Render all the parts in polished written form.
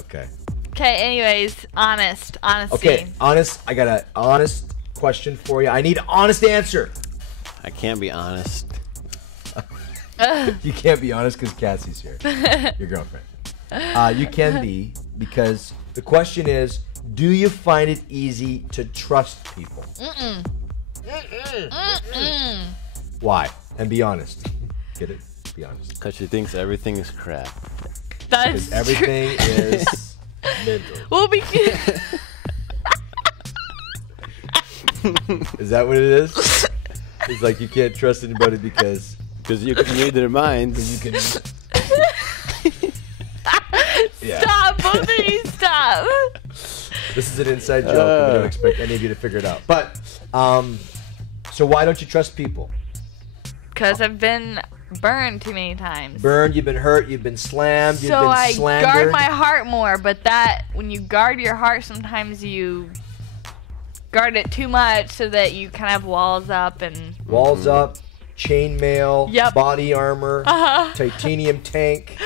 Okay. Okay, anyways, honesty. Okay, honest. I got an honest question for you. I need an honest answer. I can't be honest. You can't be honest because Cassie's here, your girlfriend. You can be, because the question is, do you find it easy to trust people? Why? And be honest. Get it? Be honest. Because she thinks everything is crap. Because That's everything is mental. Well, Is that what it is? It's like you can't trust anybody because you can read their minds. you can. Yeah. Stop, both of you, stop. This is an inside joke. We don't expect any of you to figure it out. But, so why don't you trust people? Because I've been burned too many times. Burned, you've been hurt, you've been slammed, you've So been I slandered. guard my heart more, but when you guard your heart, sometimes you guard it too much so that you kind of have walls up and... Walls up, chainmail, Yep. body armor, titanium tank.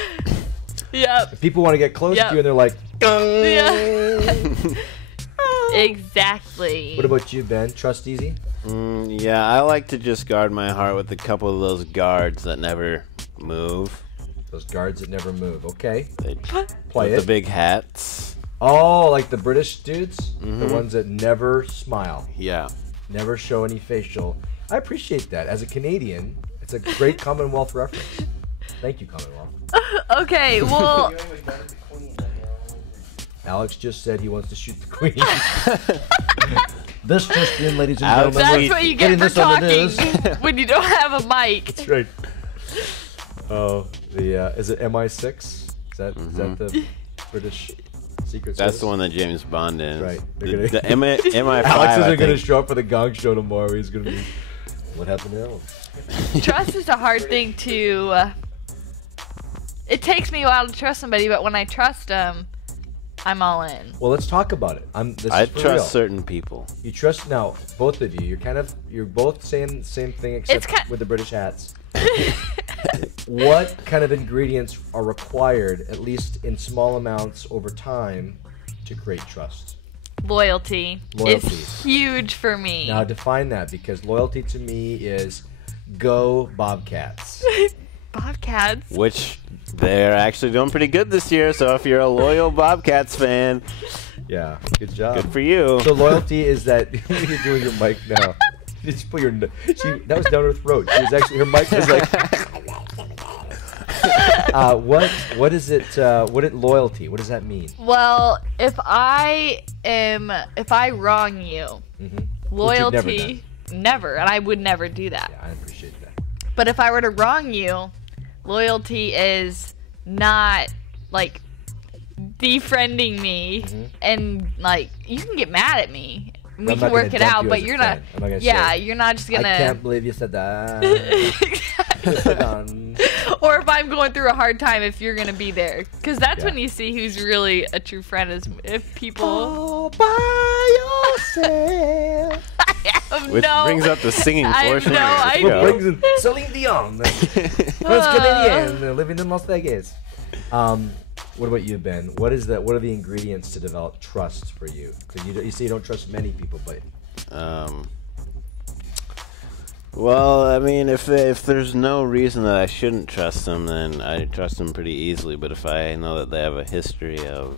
Yep. If people want to get close Yep. to you and they're like, Yeah. Exactly. What about you, Ben? Trust easy? Yeah, I like to just guard my heart with a couple of those guards that never move. Those guards that never move. Okay. They, Play with it. the big hats. Oh, like the British dudes? The ones that never smile. Yeah. Never show any facial. I appreciate that. As a Canadian, it's a great Commonwealth reference. Thank you, Commonwealth. Okay, well... Alex just said he wants to shoot the queen. This just in, ladies and Alex, gentlemen. That's what you Getting get for this on the talking news. when you don't have a mic. That's right. Oh, is it MI6? Is that the British Secret Service? That's the one that James Bond is. Right. The MI5. Alex I isn't going to think. show up for the Gong Show tomorrow. He's going to be. What happened to him? Trust is a hard thing to... it takes me a while to trust somebody, but when I trust them, I'm all in. Well, let's talk about it. This I is for trust real. certain people. You trust now, both of you. You're both saying the same thing except with the British hats. What kind of ingredients are required, at least in small amounts over time, to create trust? Loyalty Loyalty. is huge for me. Now define that, because loyalty to me is go Bobcats. Bobcats? Which they're actually doing pretty good this year, so if you're a loyal Bobcats fan, Yeah, good job. good for you. So loyalty is that what are you doing your mic now? You just put that was down her throat. She was actually, her mic was like. What is it? Loyalty? What does that mean? Well, if I wrong you, Which loyalty, you've never, and I would never do that. Yeah, I appreciate that. But if I were to wrong you, loyalty is not like defriending me and like you can get mad at me. We I'm can not work gonna it dump out, you but as a you're friend. not. I'm not gonna Yeah, say, you're not just gonna. I can't believe you said that. Or if I'm going through a hard time, if you're gonna be there, because that's Yeah. when you see who's really a true friend. Is if people. All by yourself. Which brings up the singing I portion. know, of the I show. know. What brings in Celine Dion, first Canadian living in Las Vegas. What about you, Ben? What are the ingredients to develop trust for you? Because you say you don't trust many people, but Well, I mean, if there's no reason that I shouldn't trust them, then I trust them pretty easily. But if I know that they have a history of...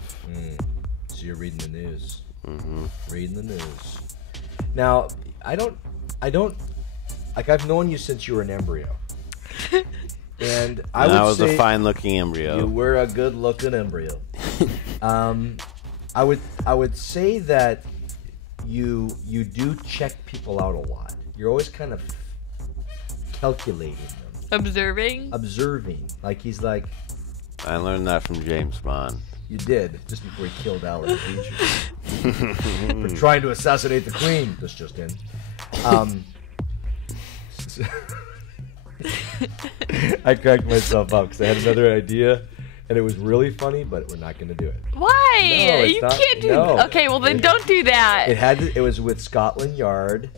So you're reading the news. Reading the news. Now, I don't, like, I've known you since you were an embryo. And I would say a fine-looking embryo. you were a good-looking embryo. I would say that you do check people out a lot. You're always kind of calculating them, observing. Like he's like, I learned that from James Bond. you did just before he killed Alex Beecher for trying to assassinate the Queen. This just in. I cracked myself up because I had another idea, and it was really funny, but we're not going to do it. Why? No, it's you not- can't do. no. Okay, well then don't do that. It was with Scotland Yard.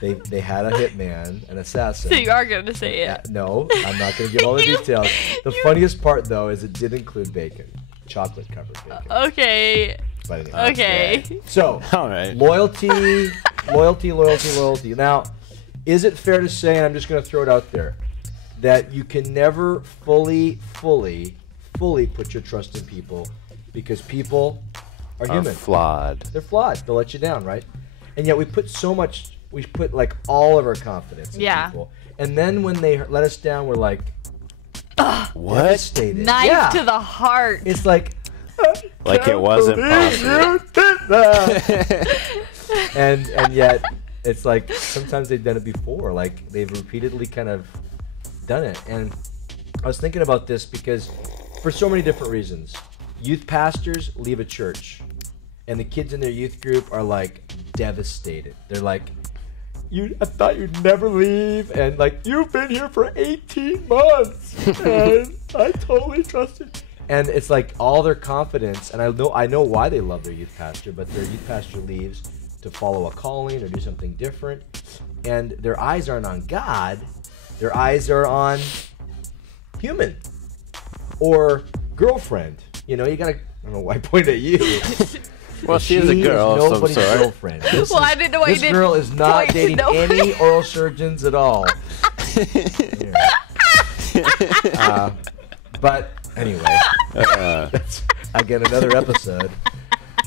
They had a hitman, an assassin. So you are gonna say it. No, I'm not going to give all the details. The funniest part, though, is it did include bacon. chocolate covered bacon. Okay. But anyway, okay. So, all right. Loyalty. Now, is it fair to say, and I'm just going to throw it out there, that you can never fully put your trust in people because people are human. Flawed. They're flawed. They'll let you down, right? And yet we put like all of our confidence in people. And then when they let us down, we're like, what? Devastated. Knife to the heart. It's like it wasn't possible. and yet it's like sometimes they've done it before. Like they've repeatedly kind of done it. And I was thinking about this because for so many different reasons. Youth pastors leave a church and the kids in their youth group are like devastated. They're like, I thought you'd never leave, and like you've been here for 18 months, and I totally trusted. And it's like all their confidence, and I know why they love their youth pastor, but their youth pastor leaves to follow a calling or do something different, and their eyes aren't on God, their eyes are on human or girlfriend. You know, you gotta. I don't know why I pointed at you. Well, she is a girl of some nobody's sort. Girlfriend. I didn't know why you didn't. This girl is not point to dating nobody. any oral surgeons at all. But anyway, that's again another episode.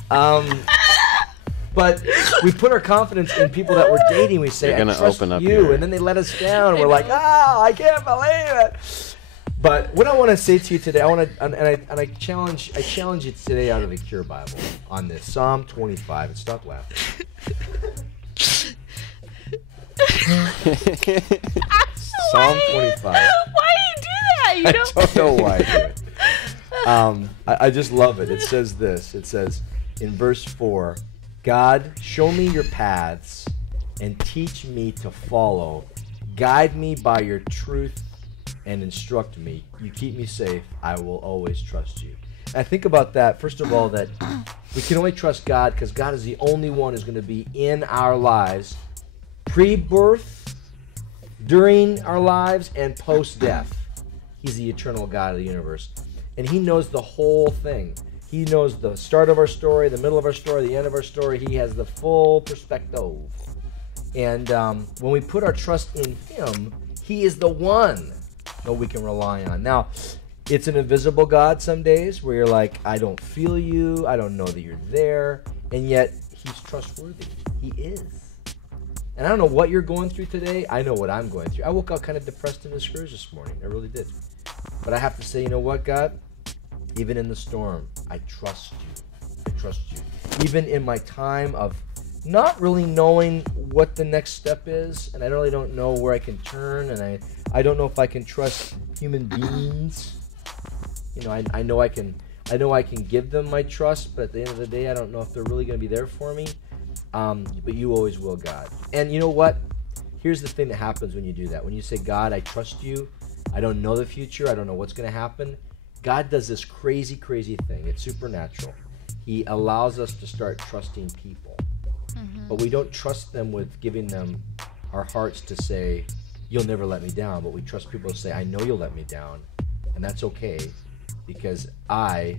But we put our confidence in people that we're dating. We say, "I trust you," and then they let us down. We're like, I can't believe it." But what I want to say to you today, I challenge you today out of the Cure Bible on this Psalm 25. And stop laughing. Psalm 25. Why do you do that? You I don't know why I do it. I just love it. It says this. It says in verse 4, God, show me your paths and teach me to follow. Guide me by your truth and instruct me. You keep me safe. I will always trust you. And I think about that, first of all, that we can only trust God because God is the only one who's going to be in our lives pre-birth, during our lives, and post-death. He's the eternal God of the universe. And he knows the whole thing. He knows the start of our story, the middle of our story, the end of our story. He has the full perspective. And when we put our trust in him, he is the one that we can rely on. Now, it's an invisible God some days where you're like, I don't feel you, I don't know that you're there, and yet he's trustworthy. He is. And I don't know what you're going through today. I know what I'm going through. I woke up kind of depressed and discouraged this morning. I really did. But I have to say, you know what, God? Even in the storm, I trust you. I trust you. Even in my time of not really knowing what the next step is, and I really don't know where I can turn, and I don't know if I can trust human beings. You know, I know I can give them my trust, but at the end of the day, I don't know if they're really going to be there for me. But you always will, God. And you know what? Here's the thing that happens when you do that. When you say, God, I trust you. I don't know the future. I don't know what's going to happen. God does this crazy, crazy thing. It's supernatural. He allows us to start trusting people. Mm-hmm. But we don't trust them with giving them our hearts to say, you'll never let me down. But we trust people to say, I know you'll let me down. And that's okay. Because I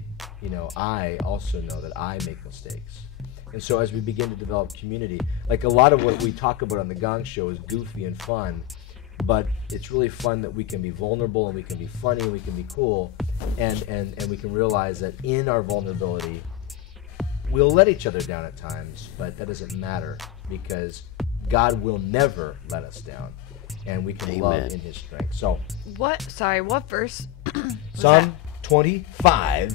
also know that I make mistakes. And so as we begin to develop community, like a lot of what we talk about on the Gong Show is goofy and fun, but it's really fun that we can be vulnerable and we can be funny and we can be cool, and we can realize that in our vulnerability, we'll let each other down at times, but that doesn't matter because God will never let us down, and we can Amen. love in his strength. So, what verse? Psalm 25,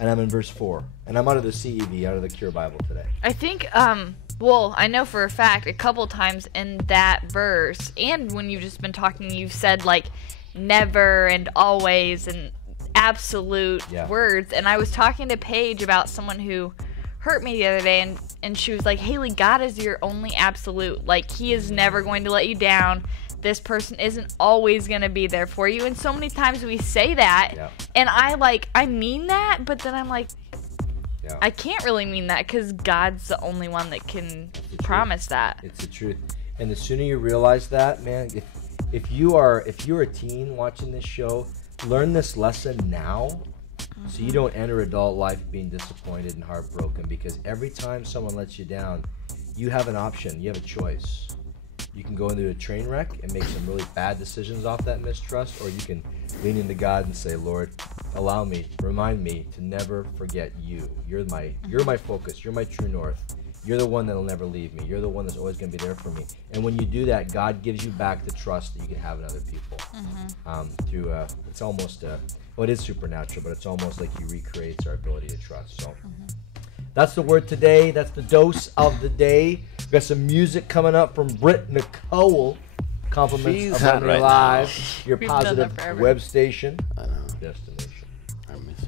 and I'm in verse 4. And I'm out of the CEV, out of the Cure Bible today. I think, I know for a fact a couple times in that verse, and when you've just been talking, you've said, like, never and always and absolute words. And I was talking to Paige about someone who hurt me the other day, and she was like, Haley, God is your only absolute. Like, he is never going to let you down. This person isn't always going to be there for you. And so many times we say that, and I mean that, but then I'm like, I can't really mean that because God's the only one that can promise that. It's the truth. And the sooner you realize that, man, if you're a teen watching this show, learn this lesson now So you don't enter adult life being disappointed and heartbroken, because every time someone lets you down, you have an option. You have a choice. You can go into a train wreck and make some really bad decisions off that mistrust, or you can lean into God and say, Lord, remind me to never forget you. You're my focus. You're my true north. You're the one that'll never leave me. You're the one that's always going to be there for me. And when you do that, God gives you back the trust that you can have in other people. It's almost, it is supernatural, but it's almost like He recreates our ability to trust. So that's the word today. That's the dose of the day. We've got some music coming up from Britt Nicole. Compliments of Running Live, your positive web station. I know. Destination. I miss